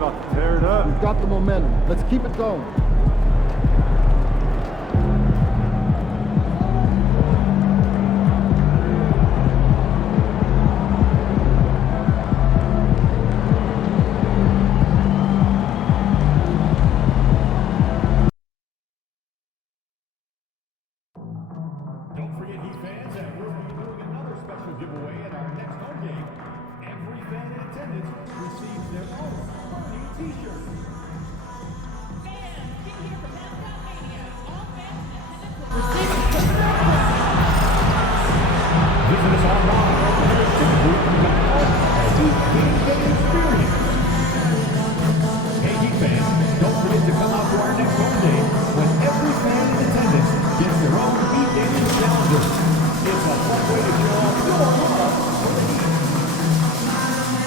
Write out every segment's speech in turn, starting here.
about to tear it up. We've got the momentum. Let's keep it going. Don't forget, Heat fans, that we'll be doing another special giveaway at our next home game. Every fan in attendance receives their own Daugherty t-shirt. Fans, get here for Mascot Mania. All fans in attendance will receive a Visit us online at theheatgroup.com as Heat Game Day experience. Hey, Heat fans, don't forget to come out to our next home game when every fan in attendance gets their own Heat Game calendar. It's a fun way to show off your love for the Heat.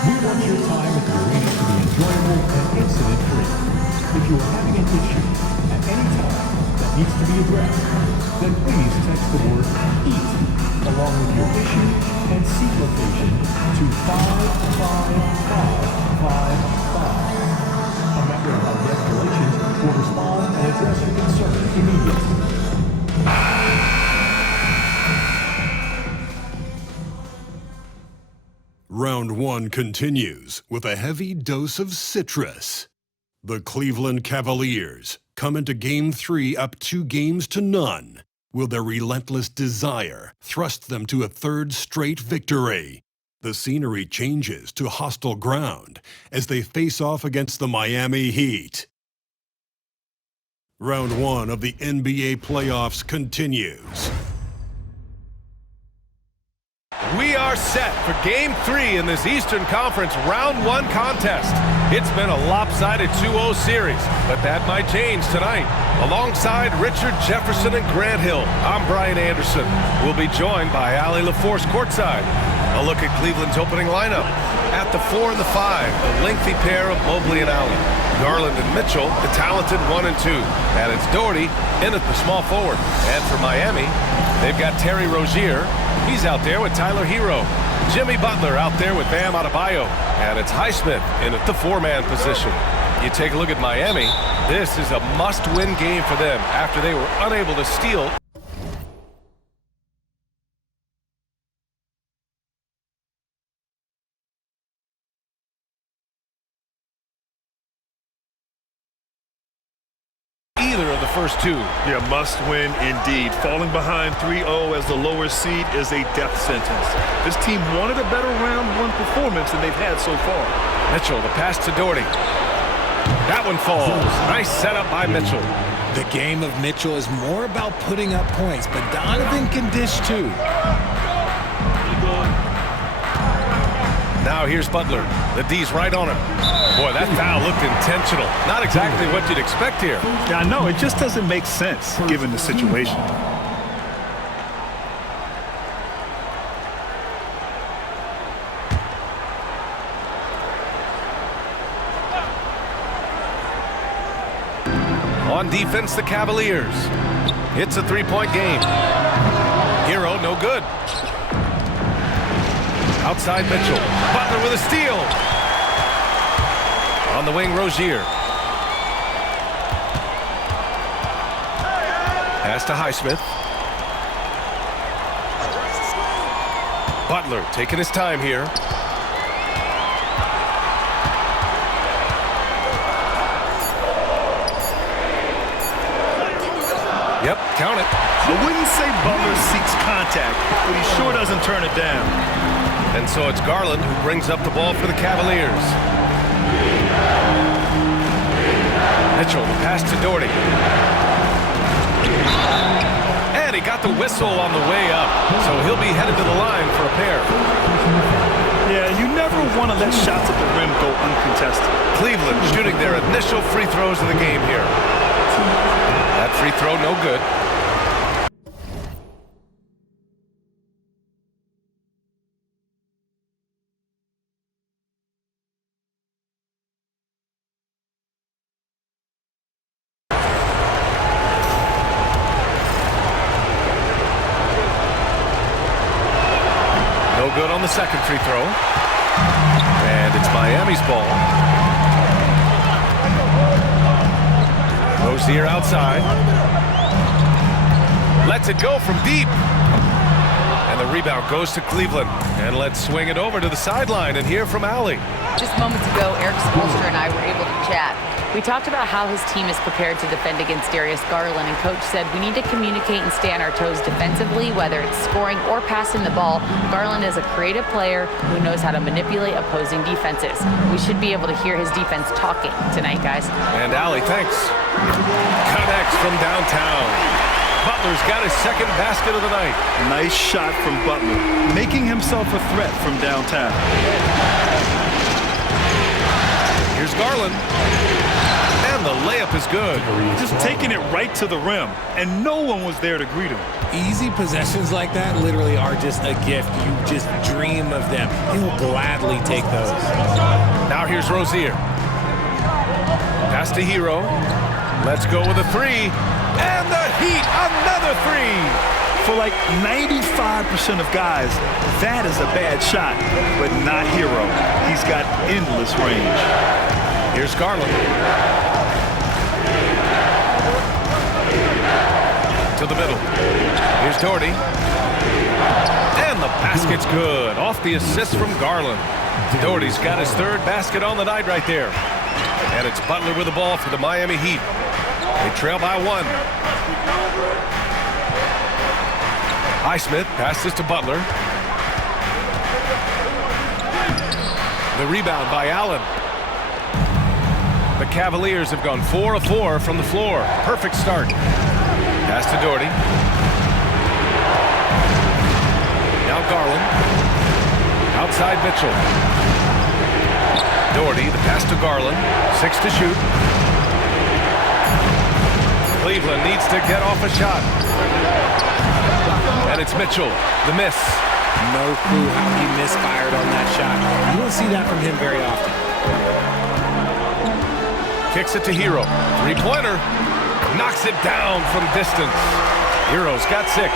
We want your time at the arena to be enjoyable and incident-free. If you are having an issue at any time that needs to be addressed, then please text the word EAT along with your issue and seat location to 55555. A member of our guest relations will respond and address your concern immediately. Round one continues with a heavy dose of citrus. The Cleveland Cavaliers come into Game 3 up 2-0. Will their relentless desire thrust them to a third straight victory? The scenery changes to hostile ground as they face off against the Miami Heat. Round one of the NBA playoffs continues. We are set for Game 3 in this Eastern Conference Round 1 contest. It's been a lopsided 2-0 series, but that might change tonight. Alongside Richard Jefferson and Grant Hill, I'm Brian Anderson. We'll be joined by Allie LaForce courtside. A look at Cleveland's opening lineup. At the 4 and the 5, a lengthy pair of Mobley and Allen. Garland and Mitchell, the talented 1 and 2. And it's Daugherty in at the small forward. And for Miami, they've got Terry Rozier. He's out there with Tyler Hero. Jimmy Butler out there with Bam Adebayo. And it's Highsmith in at the 4-man position. You take a look at Miami. This is a must-win game for them after they were unable to steal. Either of the first two. Yeah, must win indeed. Falling behind 3-0 as the lower seed is a death sentence. This team wanted a better round one performance than they've had so far. Mitchell, the pass to Daugherty. That one falls. Nice setup by Mitchell. The game of Mitchell is more about putting up points, but Donovan can dish too. Now here's Butler. The D's right on him. Boy, that foul looked intentional. Not exactly what you'd expect here. Yeah, I know. It just doesn't make sense given the situation. On defense, the Cavaliers. It's a three-point game. Hero, no good. Outside Mitchell. Butler with a steal. On the wing, Rozier. Pass to Highsmith. Butler taking his time here. Yep, count it. I wouldn't say Butler seeks contact, but he sure doesn't turn it down. And so it's Garland who brings up the ball for the Cavaliers. Mitchell, the pass to Daugherty. And he got the whistle on the way up, so he'll be headed to the line for a pair. Yeah, you never want to let shots at the rim go uncontested. Cleveland shooting their initial free throws of the game here. That free throw, no good. No good on the second free throw. And it's Miami's ball. Rozier outside. Lets it go from deep. And the rebound goes to Cleveland. And let's swing it over to the sideline and hear from Allie. Just moments ago, Eric Spoelstra and I were able to chat. We talked about how his team is prepared to defend against Darius Garland, and Coach said we need to communicate and stay on our toes defensively, whether it's scoring or passing the ball. Garland is a creative player who knows how to manipulate opposing defenses. We should be able to hear his defense talking tonight, guys. And Allie, thanks. Connects from downtown. Butler's got his second basket of the night. Nice shot from Butler, making himself a threat from downtown. Here's Garland. And the layup is good. Just taking it right to the rim, and no one was there to greet him. Easy possessions like that literally are just a gift. You just dream of them. He'll gladly take those. Now here's Rozier. Pass to Hero. Let's go with a three. And the Heat, another three. For like 95% of guys, that is a bad shot, but not Hero. He's got endless range. Here's Garland. To the middle. Here's Daugherty. And the basket's good. Off the assist from Garland. Daugherty's got his third basket on the night right there. And it's Butler with the ball for the Miami Heat. They trail by one. Highsmith passes to Butler. The rebound by Allen. The Cavaliers have gone 4 of 4 from the floor. Perfect start. Pass to Daugherty. Now Garland. Outside Mitchell. Daugherty, the pass to Garland. 6 to shoot. Cleveland needs to get off a shot. And it's Mitchell, the miss. No clue how he misfired on that shot. You don't see that from him very often. Kicks it to Hero. Three-pointer. Knocks it down from distance. Hero's got 6.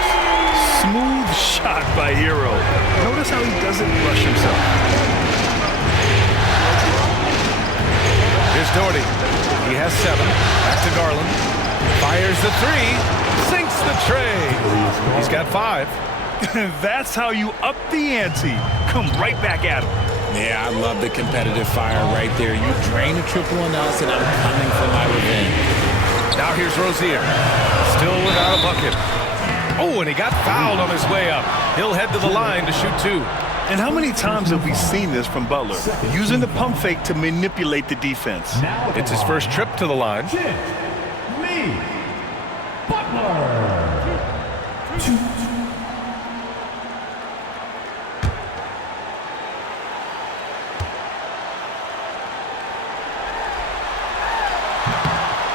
Smooth shot by Hero. Notice how he doesn't rush himself. Here's Daugherty. He has 7. Back to Garland. Fires the 3. Sinks the tray. He's got 5. That's how you up the ante. Come right back at him. Yeah, I love the competitive fire right there. You drain a triple on us, and I'm coming for my revenge. Now here's Rozier. Still without a bucket. Oh, and he got fouled on his way up. He'll head to the line to shoot 2. And how many times have we seen this from Butler? Using the pump fake to manipulate the defense. It's his first trip to the line.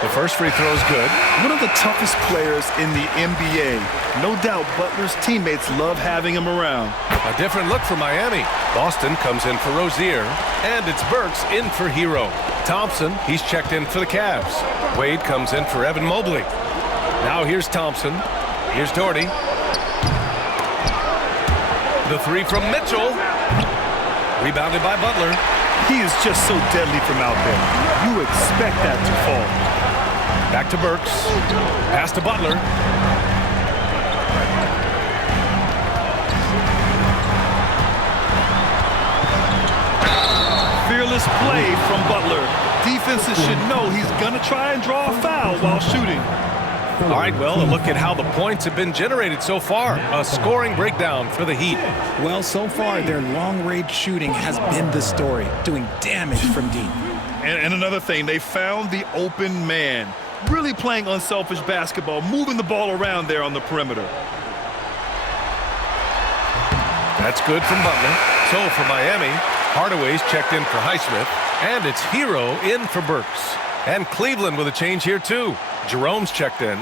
The first free throw is good. One of the toughest players in the NBA. No doubt Butler's teammates love having him around. A different look for Miami. Boston comes in for Rozier, and it's Burks in for Hero. Thompson, he's checked in for the Cavs. Wade comes in for Evan Mobley. Now here's Thompson. Here's Daugherty. The 3 from Mitchell. Rebounded by Butler. He is just so deadly from out there. You expect that to fall. Back to Burks. Pass to Butler. Fearless play from Butler. Defenses should know he's going to try and draw a foul while shooting. All right, well, a look at how the points have been generated so far. A scoring breakdown for the Heat. Well, so far, their long-range shooting has been the story, doing damage from deep. And another thing, they found the open man. Really playing unselfish basketball, moving the ball around there on the perimeter. That's good from Butler. So for Miami, Hardaway's checked in for Highsmith, and it's Hero in for Burks. And Cleveland with a change here, too. Jerome's checked in.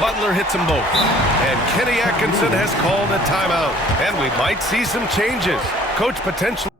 Butler hits them both. And Kenny Atkinson has called a timeout. And we might see some changes. Coach potentially...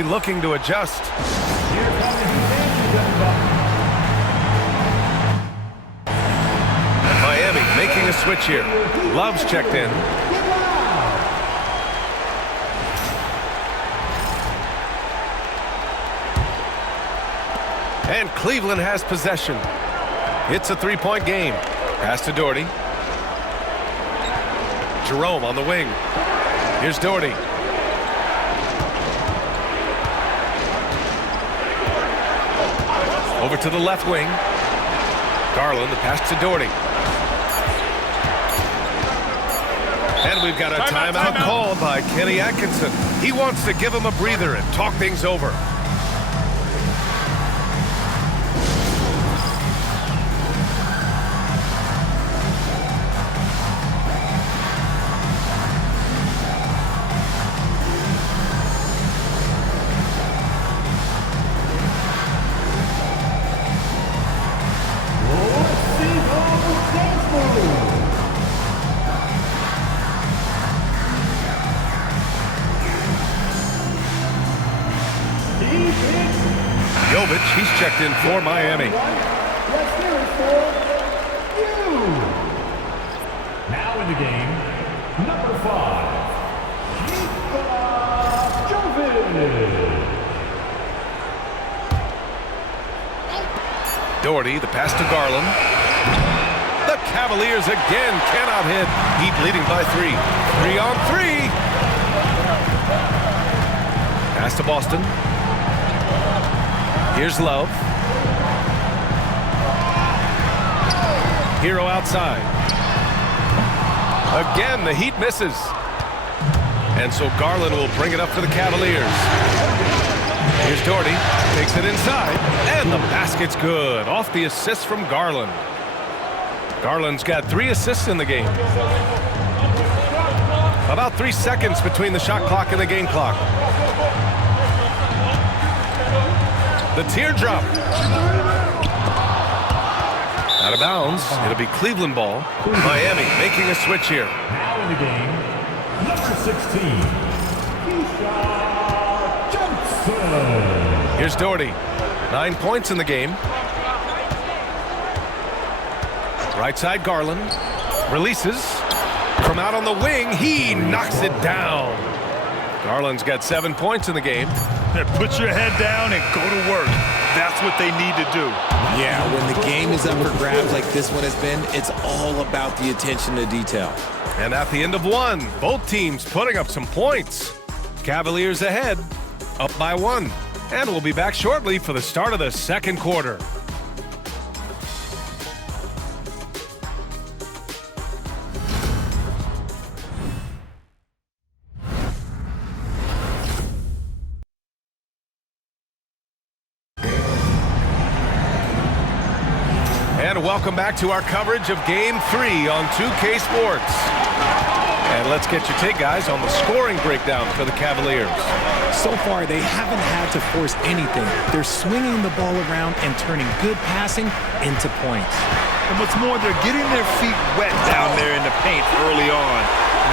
looking to adjust. Miami making a switch here. Love's checked in. And Cleveland has possession. It's a three-point game. Pass to Daugherty. Jerome on the wing. Here's Daugherty. Over to the left wing. Garland, the pass to Daugherty. And we've got a timeout called by Kenny Atkinson. He wants to give him a breather and talk things over. He's checked in for Miami. Let's hear it for you. Now in the game, number 5, Daugherty, the pass to Garland. The Cavaliers again cannot hit. Heat leading by 3. 3 on 3. Pass to Boston. Here's Love. Hero outside. Again, the Heat misses. And so Garland will bring it up for the Cavaliers. Here's Daugherty. Takes it inside. And the basket's good. Off the assist from Garland. Garland's got 3 assists in the game. About 3 seconds between the shot clock and the game clock. The teardrop. Out of bounds. It'll be Cleveland ball. Miami making a switch here. Now in the game, number 16, Johnson. Here's Daugherty. 9 points in the game. Right side Garland. Releases. From out on the wing, he knocks it down. Garland's got 7 points in the game. Put your head down and go to work. That's what they need to do. Yeah, when the game is up for grabs like this one has been, it's all about the attention to detail. And at the end of 1, both teams putting up some points. Cavaliers ahead, up by 1. And we'll be back shortly for the start of the second quarter. And welcome back to our coverage of Game 3 on 2K Sports. And let's get your take, guys, on the scoring breakdown for the Cavaliers. So far, they haven't had to force anything. They're swinging the ball around and turning good passing into points. And what's more, they're getting their feet wet down there in the paint early on.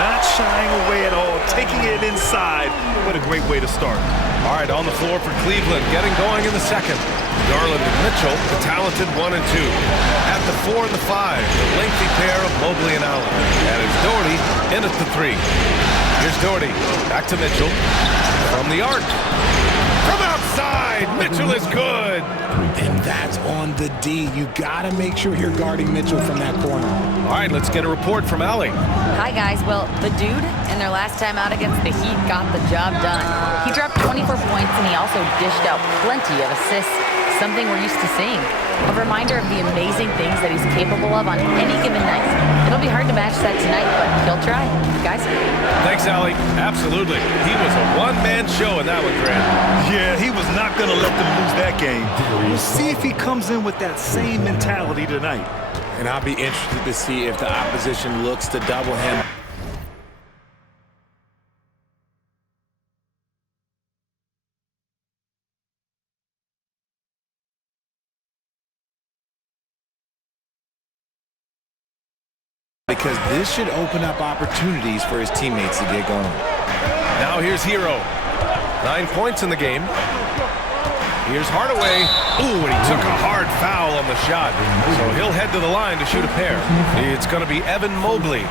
Not shying away at all, taking it inside. What a great way to start. All right, on the floor for Cleveland, getting going in the second. Garland and Mitchell, the talented 1 and 2. At the 4 and the 5, the lengthy pair of Mobley and Allen. And it's Daugherty in at the 3. Here's Daugherty, back to Mitchell. From the arc. From outside, Mitchell is good. And that's on the D. You gotta make sure you're guarding Mitchell from that corner. All right, let's get a report from Allie. Hi, guys. Well, the dude, in their last time out against the Heat, got the job done. He dropped 24 points, and he also dished out plenty of assists, something we're used to seeing. A reminder of the amazing things that he's capable of on any given night. It'll be hard to match that tonight, but he'll try. Guys? Thanks, Allie. Absolutely. He was a one-man show in that one, Grant. Yeah, he was not going to let them lose that game. We'll see if he comes in with that same mentality tonight. And I'll be interested to see if the opposition looks to double him. Because this should open up opportunities for his teammates to get going. Now here's Hero. 9 points in the game. Here's Hardaway. Ooh, and he took a hard foul on the shot. So he'll head to the line to shoot a pair. It's going to be Evan Mobley.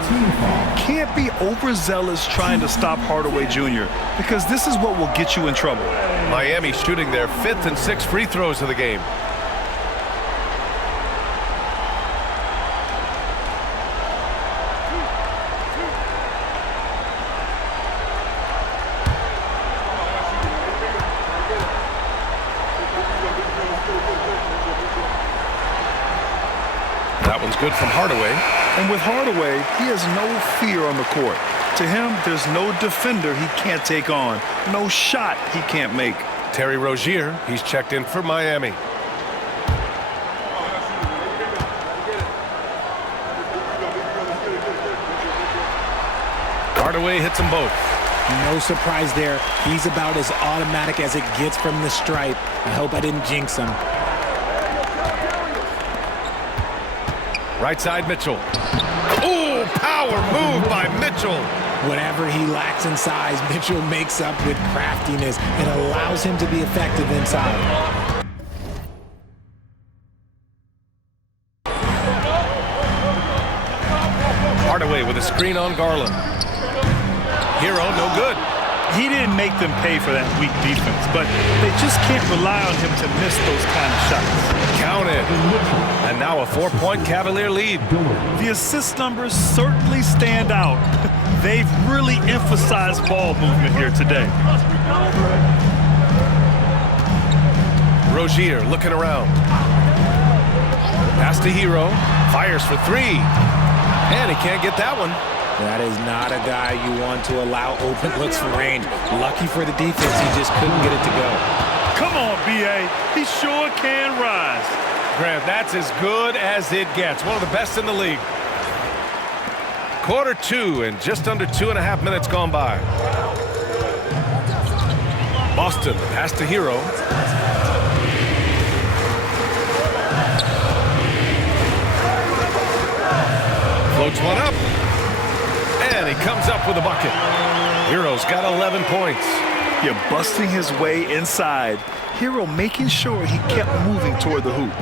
Can't be overzealous trying to stop Hardaway Jr. because this is what will get you in trouble. Miami shooting their 5th and 6th free throws of the game. That one's good from Hardaway. And with Hardaway, he has no fear on the court. To him, there's no defender he can't take on, no shot he can't make. Terry Rozier, he's checked in for Miami. Hardaway hits them both. No surprise there. He's about as automatic as it gets from the stripe. I hope I didn't jinx him. Right side, Mitchell. Ooh, power move by Mitchell. Whatever he lacks in size, Mitchell makes up with craftiness and allows him to be effective inside. Hardaway with a screen on Garland. Hero, no good. He didn't make them pay for that weak defense, but they just can't rely on him to miss those kind of shots. Counted. And now a 4-point Cavalier lead. The assist numbers certainly stand out. They've really emphasized ball movement here today. Rozier looking around. Pass to Hero. Fires for three. And he can't get that one. That is not a guy you want to allow open looks from range. Lucky for the defense, he just couldn't get it to go. Come on, B.A. He sure can rise. Grant, that's as good as it gets. One of the best in the league. Quarter two and just under 2.5 minutes gone by. Boston, pass to Hero. Floats one up. And he comes up with a bucket. Hero's got 11 points. You're busting his way inside. Hero making sure he kept moving toward the hoop.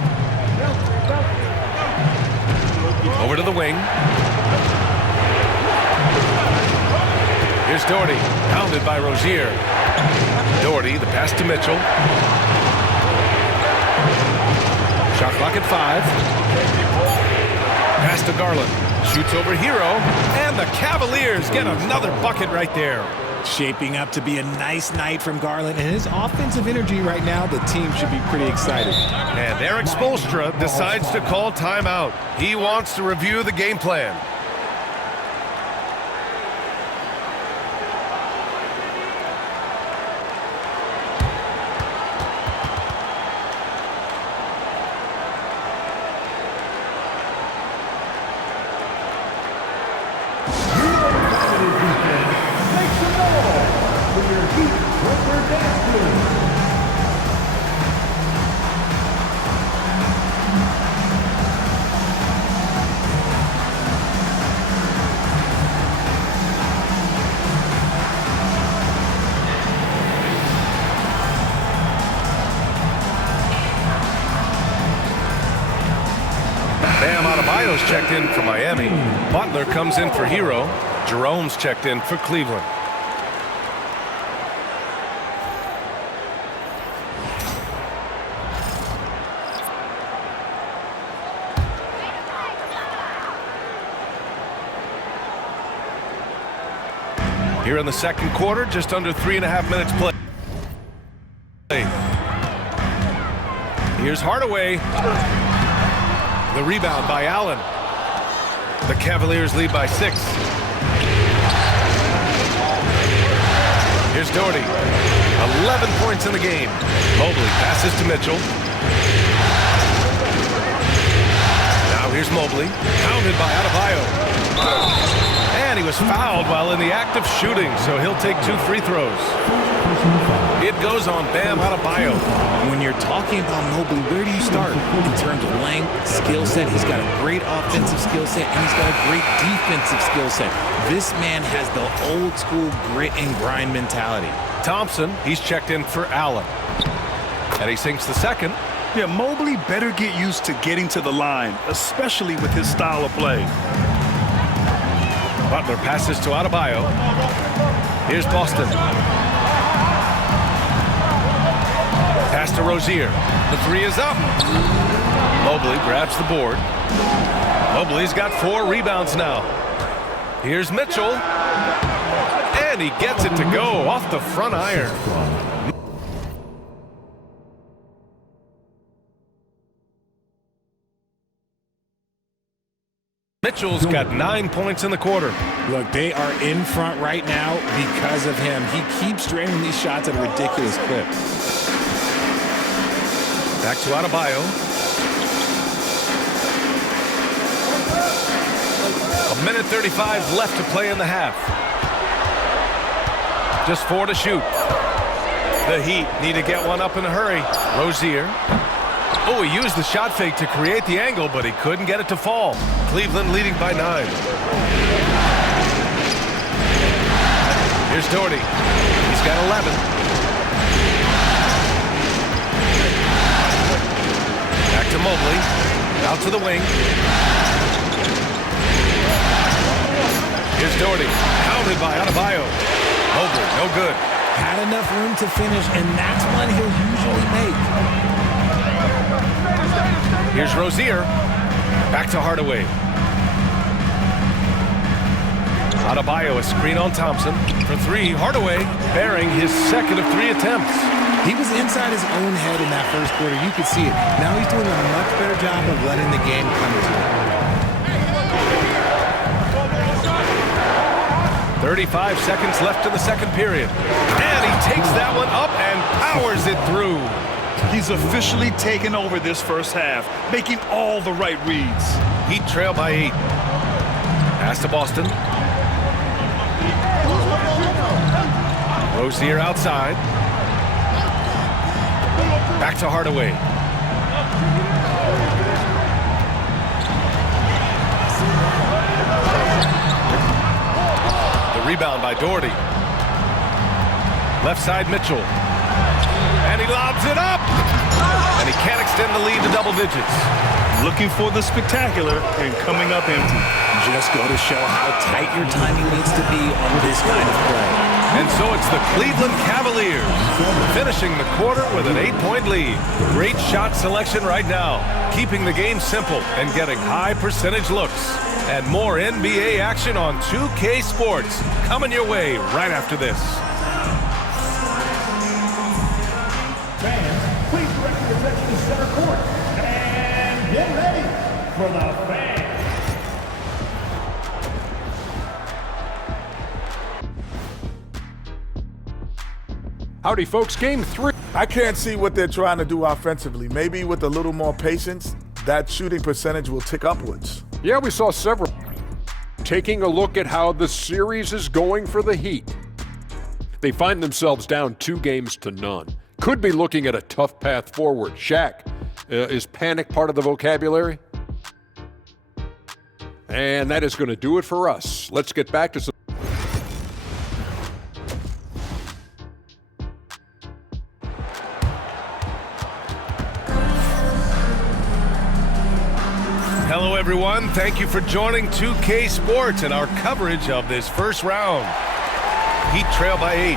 Over to the wing. Here's Daugherty, pounded by Rozier. Daugherty, the pass to Mitchell. Shot clock at 5. Pass to Garland. Shoots over Hero, and the Cavaliers get another bucket right there. Shaping up to be a nice night from Garland, and his offensive energy right now, the team should be pretty excited. And Eric Spoelstra decides to call timeout. He wants to review the game plan. Checked in for Miami. Butler comes in for Hero. Jerome's checked in for Cleveland. Here in the second quarter, just under 3.5 minutes play. Here's Hardaway. The rebound by Allen. The Cavaliers lead by 6. Here's Daugherty. 11 points in the game. Mobley passes to Mitchell. Now here's Mobley. Pounded by Adebayo. And he was fouled while in the act of shooting, so he'll take 2 free throws. It goes on Bam Adebayo. When you're talking about Mobley, where do you start? In terms of length, skill set, he's got a great offensive skill set, and he's got a great defensive skill set. This man has the old school grit and grind mentality. Thompson, he's checked in for Allen. And he sinks the second. Yeah, Mobley better get used to getting to the line, especially with his style of play. Butler passes to Adebayo. Here's Boston. Pass to Rozier. The 3 is up. Mobley grabs the board. Mobley's got 4 rebounds now. Here's Mitchell. And he gets it to go off the front iron. Mitchell's got 9 points in the quarter. Look, they are in front right now because of him. He keeps draining these shots at a ridiculous clip. Back to Adebayo. A minute 35 left to play in the half. Just 4 to shoot. The Heat need to get one up in a hurry. Rozier. Oh, he used the shot fake to create the angle, but he couldn't get it to fall. Cleveland leading by 9. Here's Daugherty. He's got 11. Back to Mobley. Out to the wing. Here's Daugherty, pounded by Adebayo. Mobley, no good. Had enough room to finish, and that's one he'll usually make. Here's Rozier. Back to Hardaway. Adebayo, a screen on Thompson. For three, Hardaway bearing his second of 3 attempts. He was inside his own head in that first quarter. You could see it. Now he's doing a much better job of letting the game come to him. 35 seconds left in the second period. And he takes that one up and powers it through. He's officially taken over this first half, making all the right reads. Heat trail by 8. Pass to Boston. Rozier outside. Back to Hardaway. The rebound by Daugherty. Left side Mitchell. And he lobs it up! And he can't extend the lead to double digits. Looking for the spectacular and coming up empty. Just go to show how tight your timing needs to be on this kind of play. And so it's the Cleveland Cavaliers finishing the quarter with an 8-point lead. Great shot selection right now, keeping the game simple and getting high percentage looks. And more NBA action on 2K Sports coming your way right after this. Fans, please direct your attention to center court. And get ready for the fans. Howdy, folks. Game 3. I can't see what they're trying to do offensively. Maybe with a little more patience, that shooting percentage will tick upwards. Yeah, we saw several. Taking a look at how the series is going for the Heat. They find themselves down 2-0. Could be looking at a tough path forward. Shaq, is panic part of the vocabulary? And that is going to do it for us. Let's get back to some. Hello, everyone. Thank you for joining 2K Sports and our coverage of this first round. Heat trail by 8.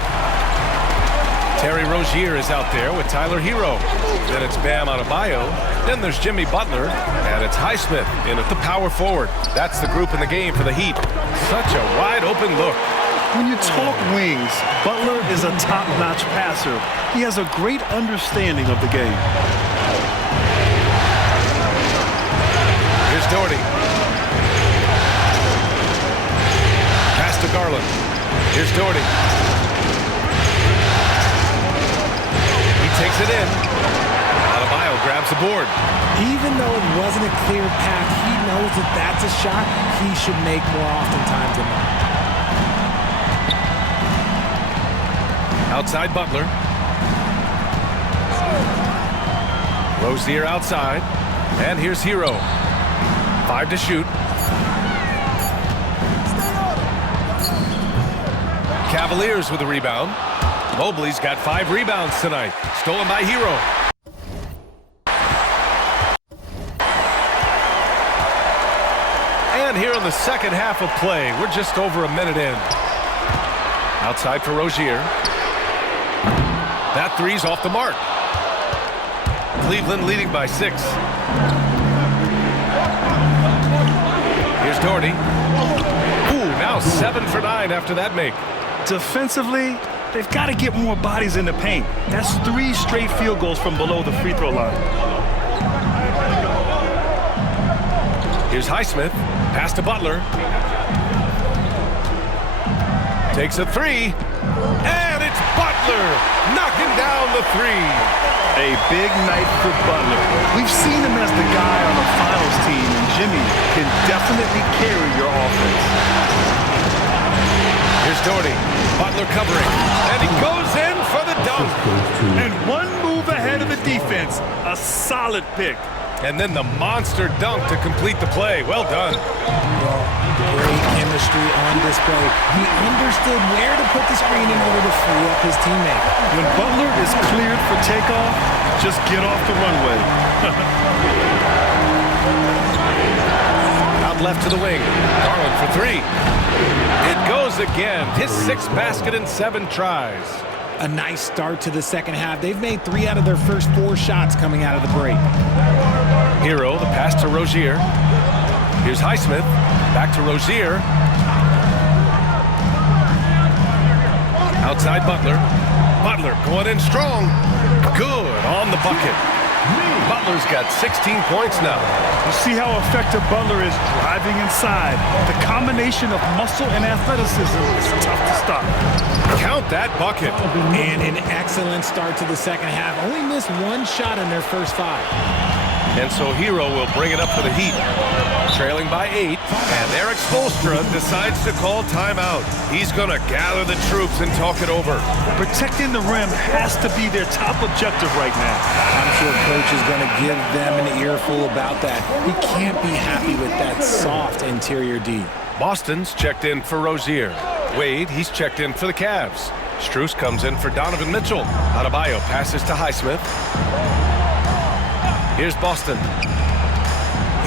Terry Rozier is out there with Tyler Hero. Then it's Bam Adebayo. Then there's Jimmy Butler. And it's Highsmith in at the power forward. That's the group in the game for the Heat. Such a wide open look. When you talk wings, Butler is a top-notch passer. He has a great understanding of the game. Here's Daugherty. Pass to Garland. Here's Daugherty. He takes it in. Adebayo grabs the board. Even though it wasn't a clear path, he knows that that's a shot he should make more oftentimes than not. Outside Butler. Rozier outside. And here's Hero. 5 to shoot. Cavaliers with a rebound. Mobley's got 5 rebounds tonight. Stolen by Hero. And here in the second half of play, we're just over a minute in. Outside for Rozier. That three's off the mark. Cleveland leading by 6. Here's Daugherty. Ooh, now 7 for 9 after that make. Defensively, they've got to get more bodies in the paint. That's 3 straight field goals from below the free throw line. Here's Highsmith. Pass to Butler. Takes a 3. And it's Butler knocking down the 3. A big night for Butler. We've seen him as the guy on the finals team, and Jimmy can definitely carry your offense. Here's Daugherty. Butler covering. And he goes in for the dunk. And one move ahead of the defense. A solid pick. And then the monster dunk to complete the play. Well done. Well, great chemistry on display. He understood where to put the screen in order to free up his teammate. When Butler is cleared for takeoff, just get off the runway. Out left to the wing. Garland for three. It goes again. His sixth basket in 7 tries. A nice start to the second half. They've made 3 out of their first 4 shots coming out of the break. Hero, the pass to Rozier. Here's Highsmith. Back to Rozier. Outside Butler. Butler going in strong. Good on the bucket. Butler's got 16 points now. You see how effective Butler is driving inside. The combination of muscle and athleticism is tough to stop. Count that bucket. And an excellent start to the second half. Only missed 1 shot in their first 5. And so Hero will bring it up for the Heat. Trailing by 8. And Eric Spoelstra decides to call timeout. He's going to gather the troops and talk it over. Protecting the rim has to be their top objective right now. I'm sure coach is going to give them an earful about that. He can't be happy with that soft interior D. Boston's checked in for Rozier. Wade, he's checked in for the Cavs. Strus comes in for Donovan Mitchell. Adebayo passes to Highsmith. Here's Boston.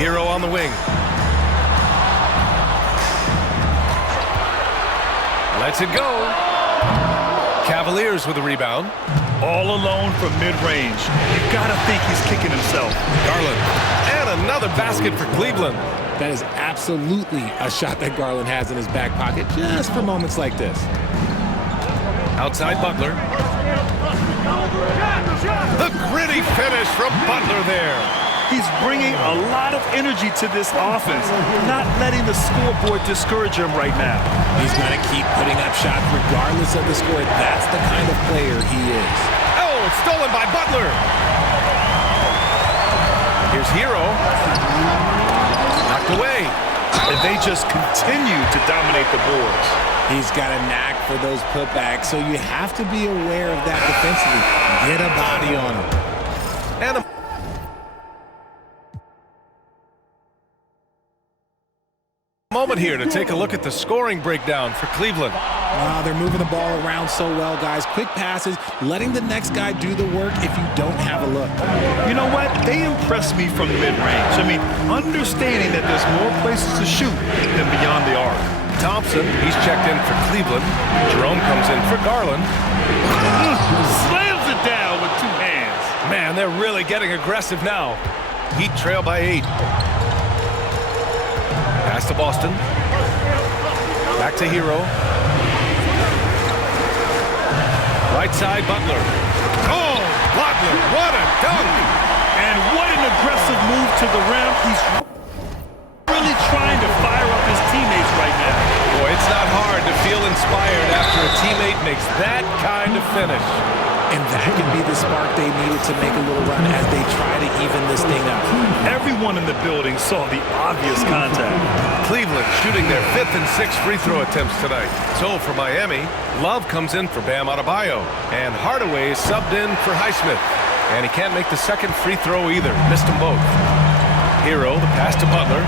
Hero on the wing. Lets it go. Cavaliers with a rebound. All alone from mid-range. You've got to think he's kicking himself. Garland. And another basket for Cleveland. That is absolutely a shot that Garland has in his back pocket just for moments like this. Outside Butler. The gritty finish from Butler there. He's bringing a lot of energy to this offense, not letting the scoreboard discourage him right now. He's going to keep putting up shots regardless of the score. That's the kind of player he is. Oh, it's stolen by Butler. Here's Hero. Knocked away. And they just continue to dominate the boards. He's got a knack for those putbacks, so you have to be aware of that defensively. Get a body on him. And a moment here to take a look at the scoring breakdown for Cleveland. They're moving the ball around so well, guys. Quick passes, letting the next guy do the work if you don't have a look. You know what? They impress me from mid-range. I mean, understanding that there's more places to shoot than beyond the arc. Thompson, he's checked in for Cleveland. Jerome comes in for Garland. Slams it down with 2 hands. Man, they're really getting aggressive now. Heat trail by 8. Pass to Boston. Back to Hero. Right side, Butler. Oh, Butler, what a dunk! And what an aggressive move to the rim. He's really trying to fire up his teammates right now. Boy, it's not hard to feel inspired after a teammate makes that kind of finish. And that could be the spark they needed to make a little run as they try to even this thing up. Everyone in the building saw the obvious contact. Cleveland shooting their 5th and 6th free throw attempts tonight. So for Miami, Love comes in for Bam Adebayo. And Hardaway is subbed in for Highsmith. And he can't make the second free throw either. Missed them both. Hero, the pass to Butler.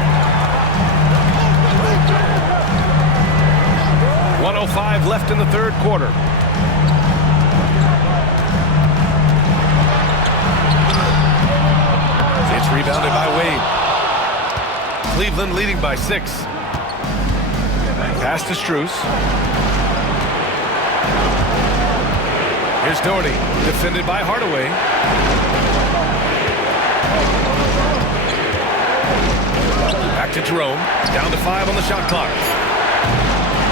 1:05 left in the third quarter. It's rebounded by Wade. Cleveland leading by 6. Pass to Strus. Here's Daugherty, defended by Hardaway. Back to Jerome, down to 5 on the shot clock.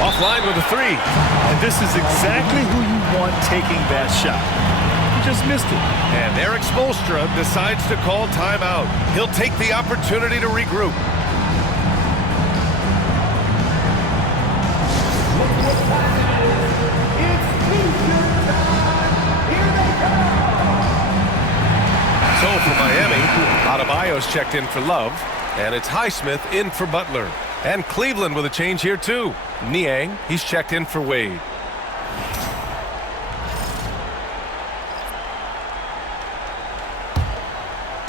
Offline with a 3. And this is exactly who you want taking that shot. He just missed it. And Eric Spoelstra decides to call timeout. He'll take the opportunity to regroup. So for Miami, Adebayo's checked in for Love, and it's Highsmith in for Butler. And Cleveland with a change here too. Niang, he's checked in for Wade.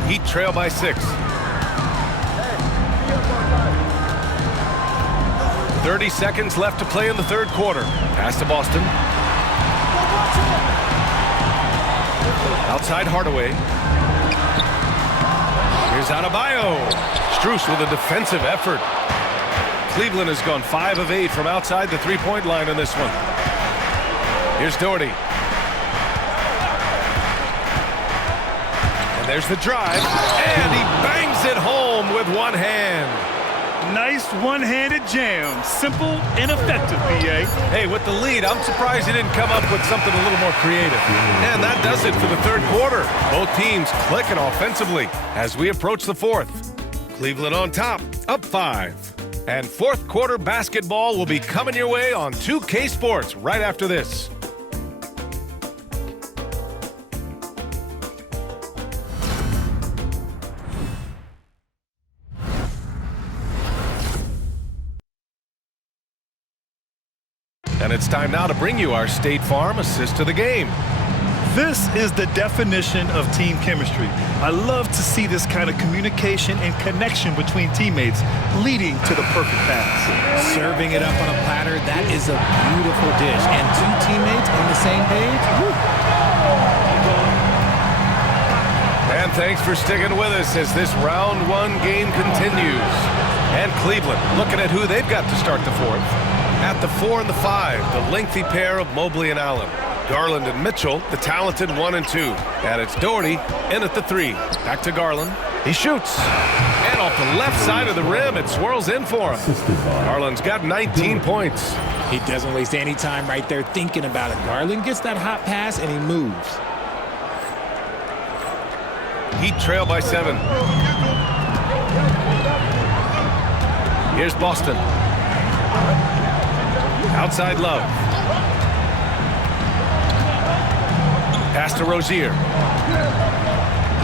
Heat trail by 6. 30 seconds left to play in the third quarter. Pass to Boston. Outside Hardaway. Here's Adebayo. Strus with a defensive effort. Cleveland has gone 5 of 8 from outside the three-point line in this one. Here's Daugherty. And there's the drive. And he bangs it home with one hand. Nice one-handed jam. Simple and effective, B.A. Hey, with the lead, I'm surprised he didn't come up with something a little more creative. And that does it for the third quarter. Both teams clicking offensively as we approach the fourth. Cleveland on top, up 5. And fourth quarter basketball will be coming your way on 2K Sports right after this. And it's time now to bring you our State Farm assist of the game. This is the definition of team chemistry. I love to see this kind of communication and connection between teammates leading to the perfect pass. Serving it up on a platter, that is a beautiful dish. And two teammates on the same page. Woo. And thanks for sticking with us as this round one game continues. And Cleveland looking at who they've got to start the fourth. At the 4 and the 5, the lengthy pair of Mobley and Allen. Garland and Mitchell, the talented 1 and 2. And it's Daugherty in at the 3. Back to Garland. He shoots. And off the left side of the rim, it swirls in for him. Garland's got 19 points. He doesn't waste any time right there thinking about it. Garland gets that hot pass and he moves. Heat trail by 7. Here's Boston. Outside Love. Pass to Rozier.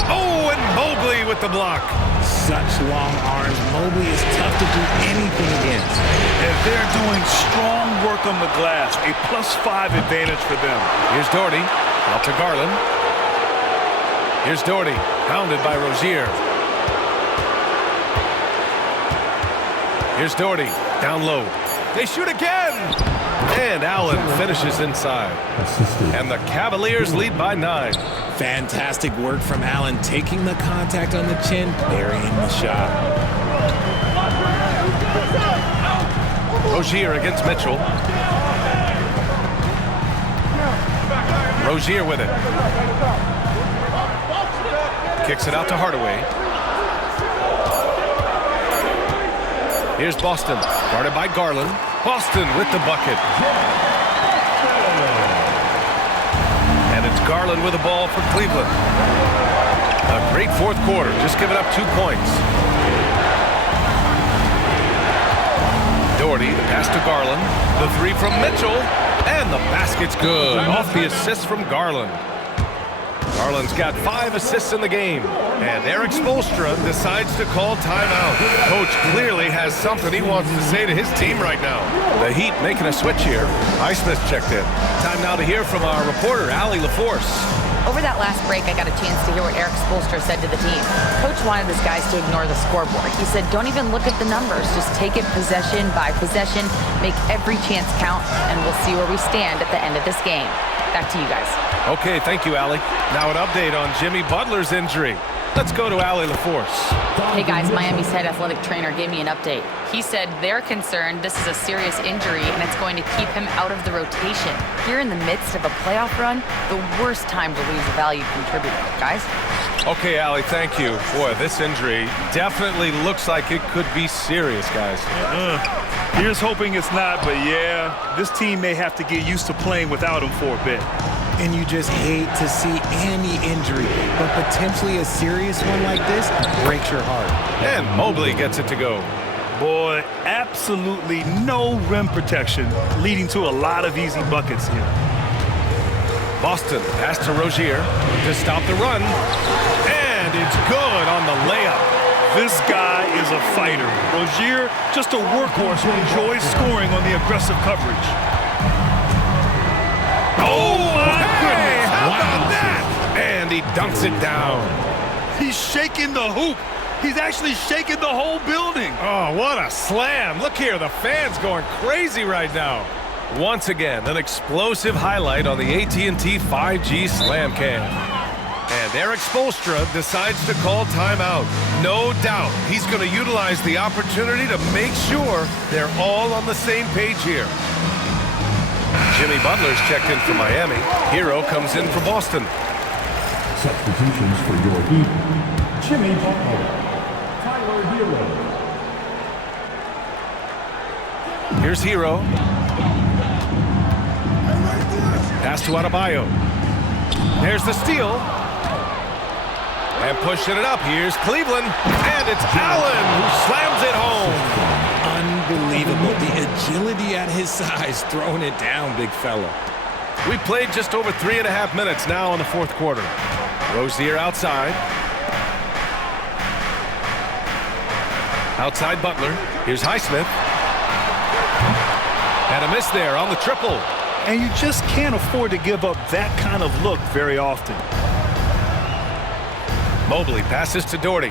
Oh, and Mobley with the block. Such long arms. Mobley is tough to do anything against. And they're doing strong work on the glass. A +5 advantage for them. Here's Daugherty. Out to Garland. Here's Daugherty. Pounded by Rozier. Here's Daugherty. Down low. They shoot again! And Allen finishes inside. And the Cavaliers lead by 9. Fantastic work from Allen, taking the contact on the chin, burying the shot. Rozier against Mitchell. Rozier with it. Kicks it out to Hardaway. Here's Boston, guarded by Garland. Boston with the bucket. And it's Garland with the ball for Cleveland. A great fourth quarter, just giving up 2 points. Daugherty, the pass to Garland. The 3 from Mitchell. And the basket's good. Off the assist from Garland. Garland's got 5 assists in the game. And Eric Spoelstra decides to call timeout. Coach clearly has something he wants to say to his team right now. The Heat making a switch here. Highsmith checked in. Time now to hear from our reporter, Allie LaForce. Over that last break, I got a chance to hear what Eric Spoelstra said to the team. Coach wanted his guys to ignore the scoreboard. He said, don't even look at the numbers. Just take it possession by possession, make every chance count, and we'll see where we stand at the end of this game. Back to you guys. Okay, thank you, Allie. Now an update on Jimmy Butler's injury. Let's go to Allie LaForce. Hey guys, Miami's head athletic trainer gave me an update. He said they're concerned this is a serious injury and it's going to keep him out of the rotation. Here in the midst of a playoff run, the worst time to lose a valued contributor. Guys? Okay, Allie, thank you. Boy, this injury definitely looks like it could be serious, guys. Here's hoping it's not, but yeah, this team may have to get used to playing without him for a bit. And you just hate to see any injury, but potentially a serious one like this breaks your heart. And Mobley gets it to go. Boy, absolutely no rim protection, leading to a lot of easy buckets here. Boston pass to Rozier to stop the run. And it's good on the layup. This guy is a fighter. Rozier, just a workhorse who enjoys scoring on the aggressive coverage. Oh, my goodness. How about that? And he dunks it down. He's shaking the hoop. He's actually shaking the whole building. Oh, what a slam. Look here, the fans going crazy right now. Once again, an explosive highlight on the AT&T 5G Slam Cam. And And Eric Spoelstra decides to call timeout. No doubt he's going to utilize the opportunity to make sure they're all on the same page here. Jimmy Butler's checked in for Miami. Hero comes in for Boston. Substitutions for your Heat. Jimmy Butler. Tyler Hero. Here's Hero. Pass to Adebayo. There's the steal. And pushing it up. Here's Cleveland. And it's Allen who slams it home. Unbelievable. The agility at his size, throwing it down, big fella. We played just over 3.5 minutes now in the fourth quarter. Rozier outside. Outside Butler. Here's Highsmith. And a miss there on the triple. And you just can't afford to give up that kind of look very often. Mobley passes to Daugherty.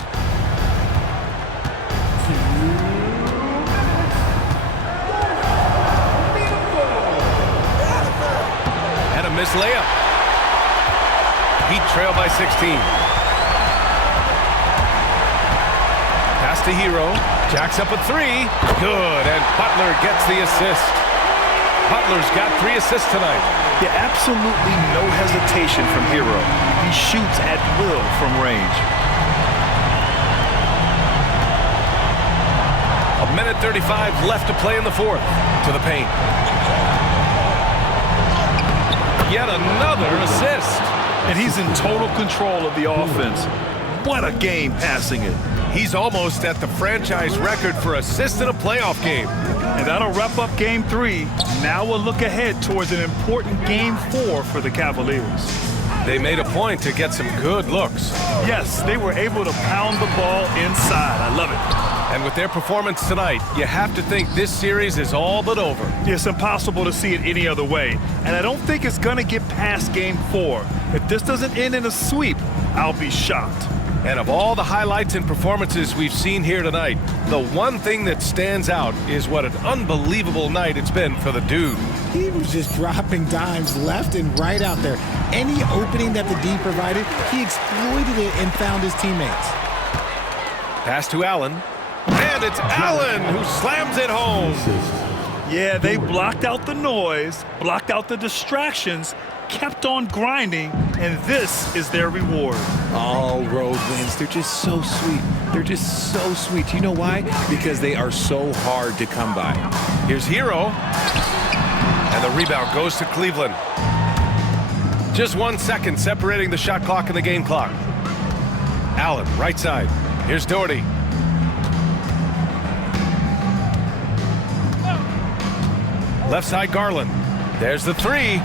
And a missed layup. Heat trail by 16. Pass to Hero. Jacks up a three. Good. And Butler gets the assist. Butler's got 3 assists tonight. Yeah, absolutely no hesitation from Hero. He shoots at will from range. 1:35 left to play in the fourth. To the paint. Yet another assist. And he's in total control of the offense. What a game passing it. He's almost at the franchise record for assists in a playoff game. And that'll wrap up Game 3. Now we'll look ahead towards an important Game 4 for the Cavaliers. They made a point to get some good looks. Yes, they were able to pound the ball inside. I love it. And with their performance tonight, you have to think this series is all but over. It's impossible to see it any other way. And I don't think it's going to get past Game 4. If this doesn't end in a sweep, I'll be shocked. And of all the highlights and performances we've seen here tonight, the one thing that stands out is what an unbelievable night it's been for the dude. He was just dropping dimes left and right out there. Any opening that the D provided, he exploited it and found his teammates. Pass to Allen. And it's Allen who slams it home. Yeah, they blocked out the noise, blocked out the distractions, kept on grinding, and this is their reward. All road wins. They're just so sweet. They're just so sweet. You know why? Because they are so hard to come by. Here's Hero. And the rebound goes to Cleveland. Just 1 second separating the shot clock and the game clock. Allen, right side. Here's Daugherty. Left side, Garland. There's the three.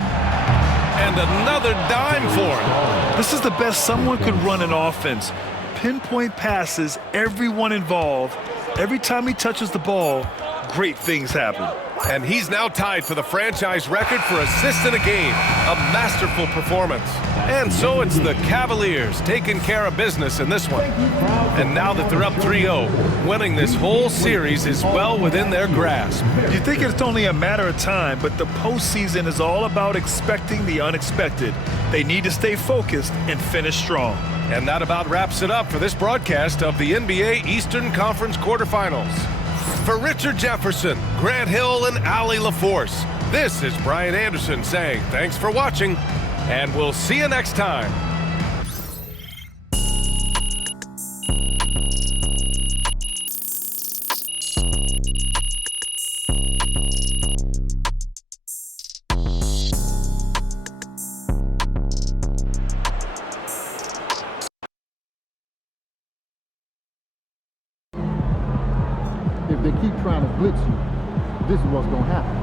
And another dime for him. This is the best someone could run an offense. Pinpoint passes, everyone involved. Every time he touches the ball, great things happen. And he's now tied for the franchise record for assists in a game. A masterful performance. And so it's the Cavaliers taking care of business in this one. And now that they're up 3-0, winning this whole series is well within their grasp. You think it's only a matter of time, but the postseason is all about expecting the unexpected. They need to stay focused and finish strong. And that about wraps it up for this broadcast of the NBA Eastern Conference quarterfinals. For Richard Jefferson, Grant Hill, and Allie LaForce, this is Brian Anderson saying thanks for watching, and we'll see you next time. If they keep trying to blitz you, this is what's going to happen.